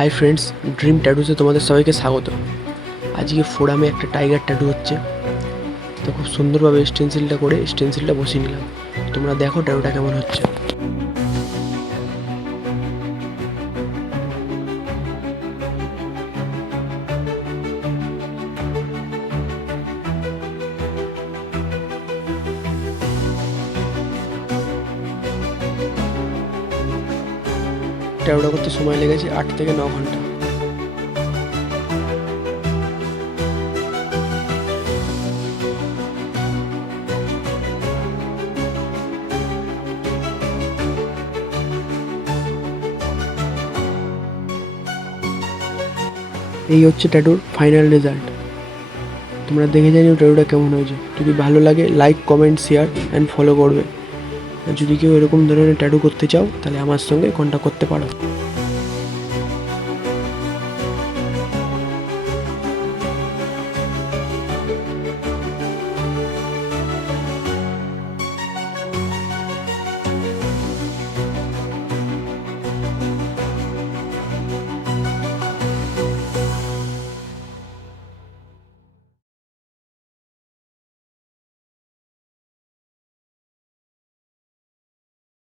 Hi friends, dream ট্যাটুসে তোমাদের সবাইকে স্বাগত। আজকে ফোরামে একটা টাইগার ট্যাটু হচ্ছে, তো খুব সুন্দরভাবে স্টেন্সিলটা করে স্টেন্সিলটা বসিয়ে নিলাম। তোমরা দেখো ট্যাটুটা কেমন হচ্ছে। ট্যাটুটা করতে সময় লেগেছে 8 থেকে 9 ঘন্টা। এই হচ্ছে ট্যাটুর ফাইনাল রেজাল্ট। তোমরা দেখে জানিও ট্যাটুটা কেমন হয়েছে। যদি ভালো লাগে like, comment, share and follow করবে। আর যদি কেউ এরকম ধরনের ট্যাটু করতে চাও তাহলে আমার সঙ্গে কন্ট্যাক্ট করতে পারো।